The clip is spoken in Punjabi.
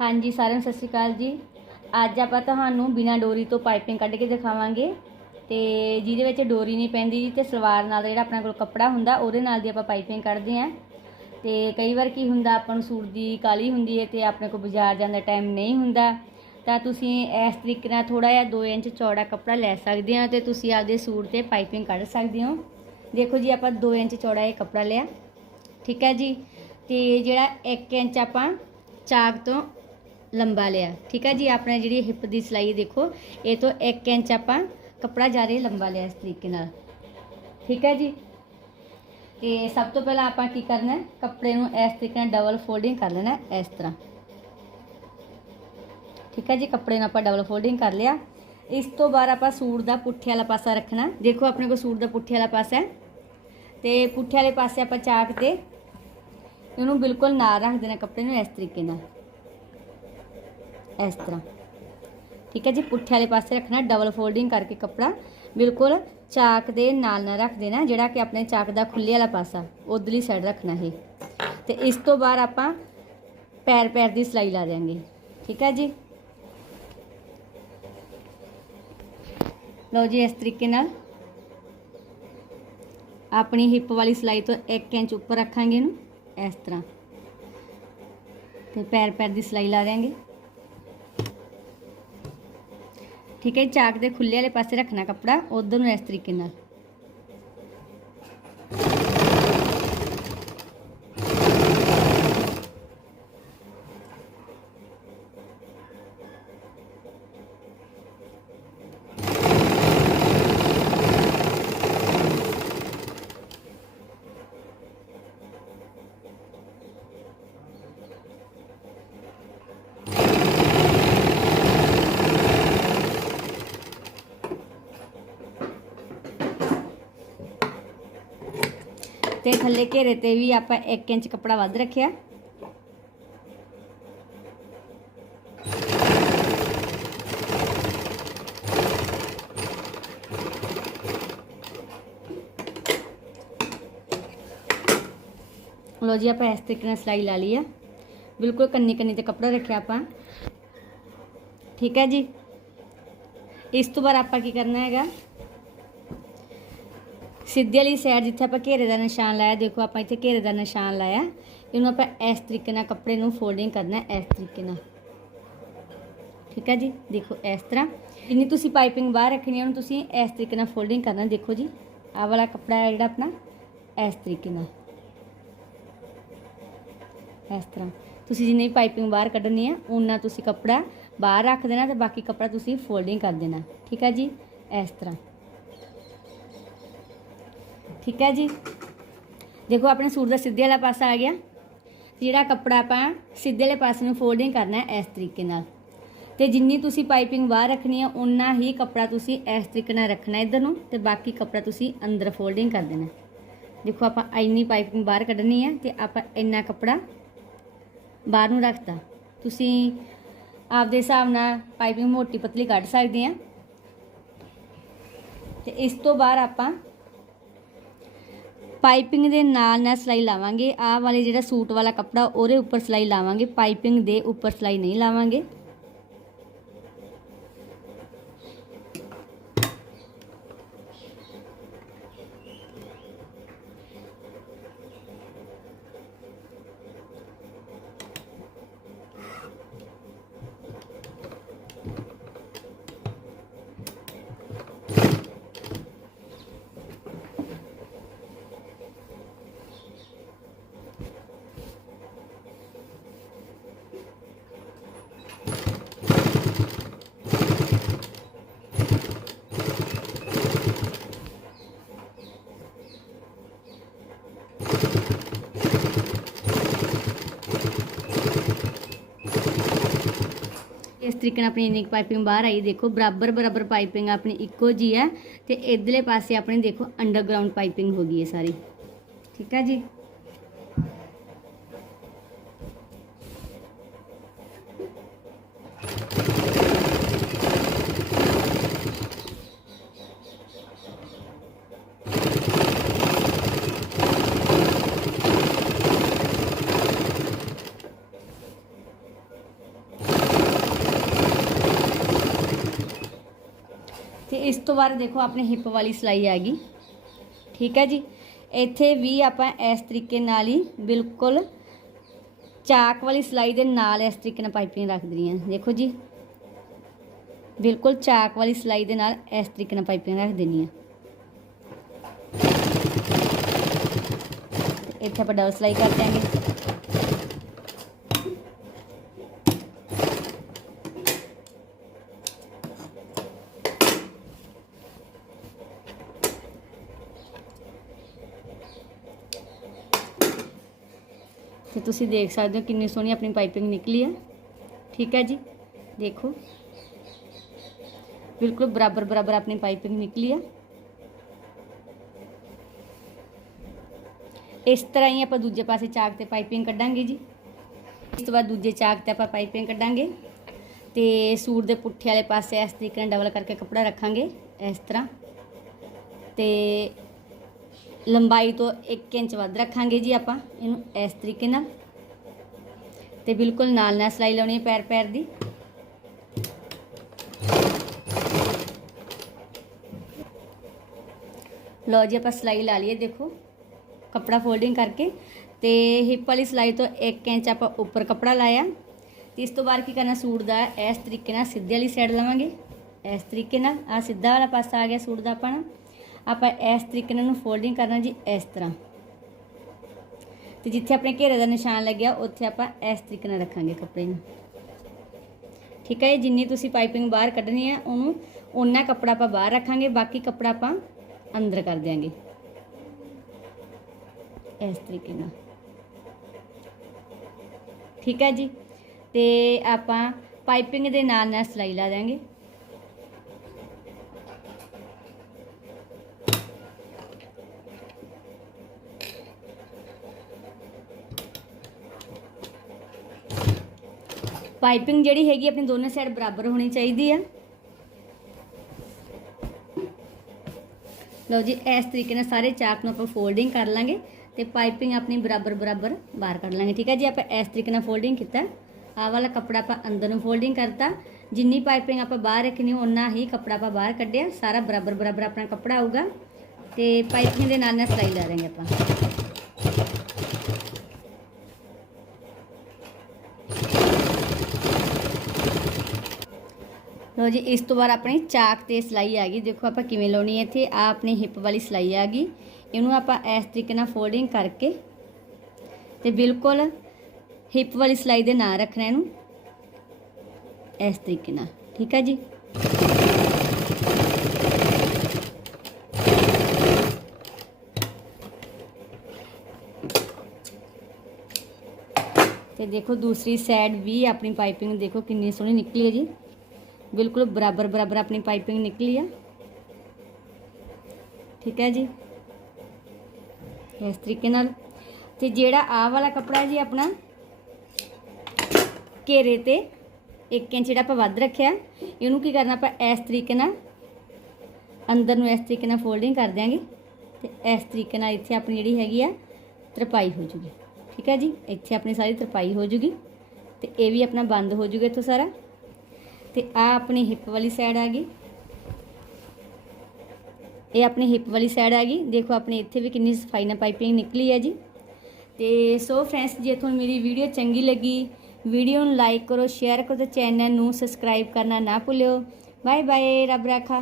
ਹਾਂਜੀ, ਸਾਰਿਆਂ ਨੂੰ ਸਤਿ ਸ਼੍ਰੀ ਅਕਾਲ ਜੀ। ਅੱਜ ਆਪਾਂ ਤੁਹਾਨੂੰ ਬਿਨਾਂ ਡੋਰੀ ਤੋਂ ਪਾਈਪਿੰਗ ਕੱਢ ਕੇ ਦਿਖਾਵਾਂਗੇ ਤੇ ਜਿਹਦੇ ਵਿੱਚ ਡੋਰੀ ਨਹੀਂ ਪੈਂਦੀ ਤੇ ਸਲਵਾਰ ਨਾਲ ਜਿਹੜਾ ਆਪਣੇ ਕੋਲ ਕੱਪੜਾ ਹੁੰਦਾ, ਉਹਦੇ ਨਾਲ ਦੀ ਆਪਾਂ ਪਾਈਪਿੰਗ ਕੱਢਦੇ ਆਂ ਤੇ ਕਈ ਵਾਰ ਕੀ ਹੁੰਦਾ, ਆਪਾਂ ਨੂੰ ਸੂਟ ਦੀ ਕਾਲੀ ਹੁੰਦੀ ਹੈ ਤੇ ਆਪਣੇ ਕੋਲ ਬਾਜ਼ਾਰ ਜਾਣ ਦਾ ਟਾਈਮ ਨਹੀਂ ਹੁੰਦਾ। ਤਾਂ ਤੁਸੀਂ ਇਸ ਤਰੀਕੇ ਨਾਲ ਥੋੜਾ ਜਿਹਾ 2 ਇੰਚ ਚੌੜਾ ਕੱਪੜਾ ਲੈ ਸਕਦੇ ਹੋ ਤੇ ਤੁਸੀਂ ਆਪਦੇ ਸੂਟ ਤੇ ਪਾਈਪਿੰਗ ਕੱਢ ਸਕਦੇ ਹੋ। ਦੇਖੋ ਜੀ, ਆਪਾਂ 2 ਇੰਚ ਚੌੜਾ ਇਹ ਕੱਪੜਾ ਲਿਆ। ਠੀਕ ਹੈ ਜੀ। ਤੇ ਜਿਹੜਾ 1 ਇੰਚ ਆਪਾਂ ਚਾਕ ਤੋਂ ਲੰਬਾ ਲਿਆ। ਠੀਕ ਹੈ ਜੀ, ਆਪਣੇ ਜਿਹੜੀ ਹਿੱਪ ਦੀ ਸਿਲਾਈ ਦੇਖੋ, ਇਹ ਤੋਂ 1 ਇੰਚ ਆਪਾਂ ਕੱਪੜਾ ਜ਼ਿਆਦਾ ਲੰਬਾ ਲਿਆ ਇਸ ਤਰੀਕੇ ਨਾਲ। ਠੀਕ ਹੈ ਜੀ? ਤੇ ਸਭ ਤੋਂ ਪਹਿਲਾਂ ਆਪਾਂ ਕੀ ਕਰਨਾ ਹੈ ਕੱਪੜੇ ਨੂੰ ਇਸ ਤਰੀਕੇ ਨਾਲ ਡਬਲ ਫੋਲਡਿੰਗ ਕਰ ਲੈਣਾ ਇਸ ਤਰ੍ਹਾਂ। ਠੀਕ ਹੈ ਜੀ, ਕੱਪੜੇ ਨੂੰ ਆਪਾਂ ਡਬਲ ਫੋਲਡਿੰਗ ਕਰ ਲਿਆ। ਇਸ ਤੋਂ ਬਾਅਦ ਆਪਾਂ ਸੂਟ ਦਾ ਪੁੱਠੇ ਵਾਲਾ ਪਾਸਾ ਰੱਖਣਾ। ਦੇਖੋ, ਆਪਣੇ ਕੋਲ ਸੂਟ ਦਾ ਪੁੱਠੇ ਵਾਲਾ ਪਾਸਾ ਹੈ। ਤੇ ਪੁੱਠੇ ਵਾਲੇ ਪਾਸੇ ਆਪਾਂ ਚਾਕ ਤੇ ਇਹਨੂੰ ਬਿਲਕੁਲ ਨਾਲ ਰੱਖ ਦੇਣਾ ਕੱਪੜੇ ਨੂੰ ਇਸ ਤਰੀਕੇ ਨਾਲ। ਇਸ ਤਰ੍ਹਾਂ। ਠੀਕ ਹੈ ਜੀ, ਪੁੱਠੇ ਵਾਲੇ ਪਾਸੇ ਰੱਖਣਾ ਡਬਲ ਫੋਲਡਿੰਗ ਕਰਕੇ ਕੱਪੜਾ ਬਿਲਕੁਲ ਚਾਕ ਦੇ ਨਾਲ ਨਾਲ ਰੱਖ ਦੇਣਾ, ਜਿਹੜਾ ਕਿ ਆਪਣੇ ਚਾਕ ਦਾ ਖੁੱਲੇ ਵਾਲਾ ਪਾਸਾ, ਉਧਰਲੀ ਸਾਈਡ ਰੱਖਣਾ ਹੈ ਤੇ ਇਸ ਤੋਂ ਬਾਅਦ ਆਪਾਂ ਪੈਰ ਪੈਰ ਦੀ ਸਿਲਾਈ ਲਾ ਦੇਾਂਗੇ ਠੀਕ ਹੈ ਜੀ? ਲਓ ਜੀ, ਇਸ ਤਰੀਕੇ ਨਾਲ ਆਪਣੀ ਹਿੱਪ ਵਾਲੀ ਸਿਲਾਈ ਤੋਂ 1 ਇੰਚ ਉੱਪਰ ਰੱਖਾਂਗੇ ਇਹਨੂੰ, ਇਸ ਤਰ੍ਹਾਂ। ਤੇ ਪੈਰ ਪੈਰ ਦੀ ਸਿਲਾਈ ਲਾ ਦੇਾਂਗੇ ਠੀਕ ਹੈ ਚਾਕ ਦੇ ਖੁੱਲੇ ਵਾਲੇ ਪਾਸੇ ਰੱਖਣਾ ਕੱਪੜਾ ਉਧਰ ਨੂੰ ਇਸ ਤਰੀਕੇ ਨਾਲ। ਤੇ ਥੱਲੇ ਘੇਰੇ ਤੇ ਵੀ ਆਪਾਂ 1 ਇੰਚ ਕੱਪੜਾ ਵੱਧ ਰੱਖਿਆ ਲੋ ਜੀ ਆਪਾਂ ਇਸ ਤਰੀਕੇ ਨਾਲ ਸਿਲਾਈ ਲਾ ਲਈ ਆ ਬਿਲਕੁਲ ਕੰਨੀ ਕੰਨੀ ਤੇ ਕੱਪੜਾ ਰੱਖਿਆ ਆਪਾਂ ਠੀਕ ਹੈ ਜੀ ਇਸ ਤੋਂ ਬਾਅਦ ਆਪਾਂ ਕੀ ਕਰਨਾ ਹੈਗਾ ਸਿੱਧੇ ਵਾਲੀ ਸਾਈਡ ਜਿੱਥੇ ਆਪਾਂ ਘੇਰੇ ਦਾ ਨਿਸ਼ਾਨ ਲਾਇਆ, ਦੇਖੋ ਆਪਾਂ ਇੱਥੇ ਘੇਰੇ ਦਾ ਨਿਸ਼ਾਨ ਲਾਇਆ। ਇਹਨੂੰ ਆਪਾਂ ਇਸ ਤਰੀਕੇ ਨਾਲ ਕੱਪੜੇ ਨੂੰ ਫੋਲਡਿੰਗ ਕਰਨਾ ਇਸ ਤਰੀਕੇ ਨਾਲ। ਠੀਕ ਹੈ ਜੀ? ਦੇਖੋ ਇਸ ਤਰ੍ਹਾਂ। ਜਿੰਨੀ ਤੁਸੀਂ ਪਾਈਪਿੰਗ ਬਾਹਰ ਰੱਖਣੀ ਹੈ, ਉਹਨੂੰ ਤੁਸੀਂ ਇਸ ਤਰੀਕੇ ਨਾਲ ਫੋਲਡਿੰਗ ਕਰਨਾ। ਦੇਖੋ ਜੀ, ਆਹ ਵਾਲਾ ਕੱਪੜਾ ਹੈ ਜਿਹੜਾ ਆਪਣਾ, ਇਸ ਤਰੀਕੇ ਨਾਲ। ਇਸ ਤਰ੍ਹਾਂ। ਤੁਸੀਂ ਜਿੰਨੀ ਪਾਈਪਿੰਗ ਬਾਹਰ ਕੱਢਣੀ ਹੈ ਉਨਾ ਤੁਸੀਂ ਕੱਪੜਾ ਬਾਹਰ ਰੱਖ ਦੇਣਾ ਤੇ ਬਾਕੀ ਕੱਪੜਾ ਤੁਸੀਂ ਫੋਲਡਿੰਗ ਕਰ ਦੇਣਾ। ਠੀਕ ਹੈ ਜੀ? ਇਸ ਤਰ੍ਹਾਂ। ਠੀਕ ਹੈ ਜੀ? ਦੇਖੋ, ਆਪਣੇ ਸੂਟ ਦਾ ਸਿੱਧੇ ਵਾਲਾ ਪਾਸਾ ਆ ਗਿਆ। ਜਿਹੜਾ ਕੱਪੜਾ ਆਪਾਂ ਸਿੱਧੇ ਵਾਲੇ ਪਾਸੇ ਨੂੰ ਫੋਲਡਿੰਗ ਕਰਨਾ ਹੈ ਇਸ ਤਰੀਕੇ ਨਾਲ। ਤੇ ਜਿੰਨੀ ਤੁਸੀਂ ਪਾਈਪਿੰਗ ਬਾਹਰ ਰੱਖਣੀ ਹੈ ਉਨਾ ਹੀ ਕੱਪੜਾ ਤੁਸੀਂ ਇਸ ਤਰੀਕੇ ਨਾਲ ਰੱਖਣਾ ਇਧਰ ਨੂੰ ਤੇ ਬਾਕੀ ਕੱਪੜਾ ਤੁਸੀਂ ਅੰਦਰ ਫੋਲਡਿੰਗ ਕਰ ਦੇਣਾ ਦੇਖੋ, ਆਪਾਂ ਇੰਨੀ ਪਾਈਪਿੰਗ ਬਾਹਰ ਕੱਢਣੀ ਹੈ ਤੇ ਆਪਾਂ ਇੰਨਾ ਕੱਪੜਾ ਬਾਹਰ ਨੂੰ ਰੱਖਤਾ। ਤੁਸੀਂ ਆਪਦੇ ਹਿਸਾਬ ਨਾਲ ਪਾਈਪਿੰਗ ਮੋਟੀ ਪਤਲੀ ਕੱਢ ਸਕਦੇ ਆ ਤੇ ਇਸ ਤੋਂ ਬਾਅਦ ਆਪਾਂ ਪਾਈਪਿੰਗ ਦੇ ਨਾਲ ਨਾਲ ਸਿਲਾਈ ਲਾਵਾਂਗੇ। ਆਹ ਵਾਲੇ ਜਿਹੜਾ ਸੂਟ ਵਾਲਾ ਕੱਪੜਾ, ਉਹਦੇ ਉੱਪਰ ਸਿਲਾਈ ਲਾਵਾਂਗੇ। ਪਾਈਪਿੰਗ ਦੇ ਉੱਪਰ ਸਿਲਾਈ ਨਹੀਂ ਲਾਵਾਂਗੇ। ਤਰੀਕੇ ਨਾਲ ਆਪਣੀ ਇੰਨੀ ਪਾਈਪਿੰਗ ਬਾਹਰ ਆਈ, ਦੇਖੋ ਬਰਾਬਰ ਬਰਾਬਰ ਪਾਈਪਿੰਗ ਆਪਣੀ ਇੱਕੋ ਜੀ ਹੈ ਤੇ ਇਧਰਲੇ ਪਾਸੇ ਆਪਣੀ ਦੇਖੋ ਅੰਡਰਗਰਾਉਂਡ ਪਾਈਪਿੰਗ ਹੋ ਗਈ ਹੈ ਸਾਰੀ। ਠੀਕ ਹੈ ਜੀ? ਤੋਂ ਬਾਅਦ ਦੇਖੋ ਆਪਣੀ ਹਿੱਪ ਵਾਲੀ ਸਿਲਾਈ ਆ ਗਈ। ਠੀਕ ਹੈ ਜੀ। ਇੱਥੇ ਵੀ ਆਪਾਂ ਇਸ ਤਰੀਕੇ ਨਾਲ ਹੀ ਬਿਲਕੁਲ ਚਾਕ ਵਾਲੀ ਸਿਲਾਈ ਦੇ ਨਾਲ ਇਸ ਤਰੀਕੇ ਨਾਲ ਪਾਈਪਿੰਗ ਰੱਖ ਦੇਣੀ ਹੈ। ਦੇਖੋ ਜੀ। ਬਿਲਕੁਲ ਚਾਕ ਵਾਲੀ ਸਿਲਾਈ ਦੇ ਨਾਲ ਇਸ ਤਰੀਕੇ ਨਾਲ ਪਾਈਪਿੰਗ ਰੱਖ ਦੇਣੀ ਹੈ। ਇੱਥੇ ਆਪਾਂ ਡਬਲ ਸਿਲਾਈ ਕਰ ਦਿਆਂਗੇ। ਤੇ ਤੁਸੀਂ ਦੇਖ ਸਕਦੇ ਹੋ ਕਿੰਨੀ ਸੋਹਣੀ ਆਪਣੀ ਪਾਈਪਿੰਗ ਨਿਕਲੀ ਹੈ ਠੀਕ ਹੈ ਜੀ ਦੇਖੋ ਬਿਲਕੁਲ ਬਰਾਬਰ ਬਰਾਬਰ ਆਪਣੀ ਪਾਈਪਿੰਗ ਨਿਕਲੀ ਹੈ ਇਸ ਤਰ੍ਹਾਂ ਹੀ ਆਪਾਂ ਦੂਜੇ ਪਾਸੇ ਚਾਕ ਤੇ ਪਾਈਪਿੰਗ ਕੱਢਾਂਗੇ ਜੀ ਇਸ ਤੋਂ ਬਾਅਦ ਦੂਜੇ ਚਾਕ ਤੇ ਆਪਾਂ ਪਾਈਪਿੰਗ ਕੱਢਾਂਗੇ ਤੇ ਸੂਟ ਦੇ ਪੁੱਠੇ ਵਾਲੇ ਪਾਸੇ ਇਸ ਤਰੀਕੇ ਨਾਲ ਡਬਲ ਕਰਕੇ ਕੱਪੜਾ ਰੱਖਾਂਗੇ ਇਸ ਤਰ੍ਹਾਂ ਤੇ ਲੰਬਾਈ ਤੋਂ 1 ਇੰਚ ਵੱਧ ਰੱਖਾਂਗੇ ਜੀ ਆਪਾਂ ਇਹਨੂੰ ਇਸ ਤਰੀਕੇ ਨਾਲ। ਤੇ ਬਿਲਕੁਲ ਨਾਲ ਨਾਲ ਸਿਲਾਈ ਲਾਉਣੀ ਹੈ ਪੈਰ ਪੈਰ ਦੀ। ਲਓ ਜੀ ਆਪਾਂ ਸਿਲਾਈ ਲਾ ਲਈਏ, ਦੇਖੋ, ਕੱਪੜਾ ਫੋਲਡਿੰਗ ਕਰਕੇ। ਤੇ ਹਿੱਪ ਵਾਲੀ ਸਿਲਾਈ ਤੋਂ 1 ਇੰਚ ਆਪਾਂ ਉੱਪਰ ਕੱਪੜਾ ਲਾਇਆ। ਤੇ ਇਸ ਤੋਂ ਬਾਅਦ ਕੀ ਕਰਨਾ, ਸੂਟ ਦਾ ਇਸ ਤਰੀਕੇ ਨਾਲ ਸਿੱਧੇ ਵਾਲੀ ਸਾਈਡ ਲਵਾਂਗੇ। ਇਸ ਤਰੀਕੇ ਨਾਲ ਆ ਸਿੱਧਾ ਵਾਲਾ ਪਾਸਾ ਆ ਗਿਆ ਸੂਟ ਦਾ ਆਪਣਾ ਆਪਾਂ ਇਸ ਤਰੀਕੇ ਨਾਲ ਨੂੰ ਫੋਲਡਿੰਗ ਕਰਨਾ ਜੀ ਇਸ ਤਰ੍ਹਾਂ। ਤੇ ਜਿੱਥੇ ਆਪਣੇ ਘੇਰੇ ਦਾ ਨਿਸ਼ਾਨ ਲੱਗਿਆ, ਉੱਥੇ ਆਪਾਂ ਇਸ ਤਰੀਕੇ ਨਾਲ ਰੱਖਾਂਗੇ ਕੱਪੜੇ ਨੂੰ। ਠੀਕ ਹੈ ਜਿੰਨੀ ਤੁਸੀਂ ਪਾਈਪਿੰਗ ਬਾਹਰ ਕੱਢਣੀ ਹੈ, ਉਹਨੂੰ ਉਹਨਾਂ ਕੱਪੜਾ ਆਪਾਂ ਬਾਹਰ ਰੱਖਾਂਗੇ, ਬਾਕੀ ਕੱਪੜਾ ਆਪਾਂ ਅੰਦਰ ਕਰ ਦਿਆਂਗੇ। ਇਸ ਤਰੀਕੇ ਨਾਲ। ਠੀਕ ਹੈ ਜੀ, ਤੇ ਆਪਾਂ ਪਾਈਪਿੰਗ ਦੇ ਨਾਲ ਨਾਲ ਸਿਲਾਈ ਲਾ ਦਿਆਂਗੇ। ਪਾਈਪਿੰਗ ਜਿਹੜੀ ਹੈਗੀ ਆਪਣੀ ਦੋਨੇ ਸਾਈਡ ਬਰਾਬਰ ਹੋਣੀ ਚਾਹੀਦੀ ਆ। ਲਓ ਜੀ, ਇਸ ਤਰੀਕੇ ਨਾਲ ਸਾਰੇ ਚਾਕ ਨੂੰ ਆਪਾਂ ਫੋਲਡਿੰਗ ਕਰ ਲਾਂਗੇ ਤੇ ਪਾਈਪਿੰਗ ਆਪਣੀ ਬਰਾਬਰ ਬਰਾਬਰ ਬਾਹਰ ਕੱਢ ਲਾਂਗੇ, ਠੀਕ ਹੈ ਜੀ? ਆਪਾਂ ਇਸ ਤਰੀਕੇ ਨਾਲ ਫੋਲਡਿੰਗ ਕੀਤਾ। ਆਹ ਵਾਲਾ ਕੱਪੜਾ ਆਪਾਂ ਅੰਦਰ ਨੂੰ ਫੋਲਡਿੰਗ ਕਰਤਾ। ਜਿੰਨੀ ਪਾਈਪਿੰਗ ਆਪਾਂ ਬਾਹਰ ਰੱਖਣੀ ਉਹਨਾਂ ਹੀ ਕੱਪੜਾ ਆਪਾਂ ਬਾਹਰ ਕੱਢਿਆ। ਸਾਰਾ ਬਰਾਬਰ ਬਰਾਬਰ ਆਪਣਾ ਕੱਪੜਾ ਆਊਗਾ ਤੇ ਪਾਈਪਿੰਗ ਦੇ ਨਾਲ ਨਾਲ ਸਿਲਾਈ ਲਾ ਦਾਂਗੇ ਆਪਾਂ। ਲੋ ਜੀ, ਇਸ ਤੋਂ ਬਾਅਦ ਆਪਣੀ ਚਾਕ ਤੇ ਸਿਲਾਈ ਆ ਗਈ। ਦੇਖੋ ਆਪਾਂ ਕਿਵੇਂ ਲਾਉਣੀ ਹੈ ਇੱਥੇ। ਆ ਆਪਣੀ ਹਿੱਪ ਵਾਲੀ ਸਿਲਾਈ ਆ ਗਈ। ਇਹਨੂੰ ਆਪਾਂ ਇਸ ਤਰੀਕੇ ਨਾਲ ਫੋਲਡਿੰਗ ਕਰਕੇ ਤੇ ਬਿਲਕੁਲ ਹਿੱਪ ਵਾਲੀ ਸਿਲਾਈ ਦੇ ਨਾਲ ਰੱਖਣਾ ਇਹਨੂੰ। ਇਸ ਤਰੀਕੇ ਨਾਲ। ਠੀਕ ਹੈ ਜੀ? ਤੇ ਦੇਖੋ ਦੂਸਰੀ ਸਾਈਡ ਵੀ ਆਪਣੀ ਪਾਈਪਿੰਗ ਦੇਖੋ ਕਿੰਨੀ ਸੋਹਣੀ ਨਿਕਲੀ ਹੈ ਜੀ। ਬਿਲਕੁਲ ਬਰਾਬਰ ਬਰਾਬਰ ਆਪਣੀ ਪਾਈਪਿੰਗ ਨਿਕਲੀ ਆ। ਠੀਕ ਹੈ ਜੀ? ਇਸ ਤਰੀਕੇ ਨਾਲ। ਤੇ ਜਿਹੜਾ ਆਹ ਵਾਲਾ ਕੱਪੜਾ ਜੀ ਆਪਣਾ, ਘੇਰੇ ਤੇ 1 ਇੰਚ ਜਿਹੜਾ ਆਪਾਂ ਵੱਧ ਰੱਖਿਆ, ਇਹਨੂੰ ਕੀ ਕਰਨਾ ਆਪਾਂ ਇਸ ਤਰੀਕੇ ਨਾਲ, ਅੰਦਰ ਨੂੰ ਇਸ ਤਰੀਕੇ ਨਾਲ ਫੋਲਡਿੰਗ ਕਰ ਦਿਆਂਗੇ। ਤੇ ਇਸ ਤਰੀਕੇ ਨਾਲ ਇੱਥੇ ਆਪਣੀ ਜਿਹੜੀ ਹੈਗੀ ਆ, ਤਰਪਾਈ ਹੋ ਜੂਗੀ। ਠੀਕ ਹੈ ਜੀ? ਇੱਥੇ ਆਪਣੀ ਸਾਰੀ ਤਰਪਾਈ ਹੋ ਜੂਗੀ। ਤੇ ਇਹ ਵੀ ਆਪਣਾ ਬੰਦ ਹੋ ਜੂਗਾ ਇੱਥੋਂ ਸਾਰਾ। ਤੇ ਆ ਆਪਣੀ ਹਿੱਪ ਵਾਲੀ ਸਾਈਡ ਆ ਗਈ। ਇਹ ਆਪਣੀ ਹਿੱਪ ਵਾਲੀ ਸਾਈਡ ਆ ਗਈ। ਦੇਖੋ ਆਪਣੇ ਇੱਥੇ ਵੀ ਕਿੰਨੀ ਸਫ਼ਾਈ ਨਾਲ ਪਾਈਪਿੰਗ ਨਿਕਲੀ ਹੈ ਜੀ। ਤੇ ਸੋ ਫਰੈਂਡਸ ਜੇ ਤੁਹਾਨੂੰ ਮੇਰੀ ਵੀਡੀਓ ਚੰਗੀ ਲੱਗੀ ਵੀਡੀਓ ਨੂੰ ਲਾਈਕ ਕਰੋ ਸ਼ੇਅਰ ਕਰੋ ਤੇ ਚੈਨਲ ਨੂੰ ਸਬਸਕ੍ਰਾਈਬ ਕਰਨਾ ਨਾ ਭੁੱਲਿਓ। ਬਾਏ ਬਾਏ ਰੱਬ ਰਾਖਾ।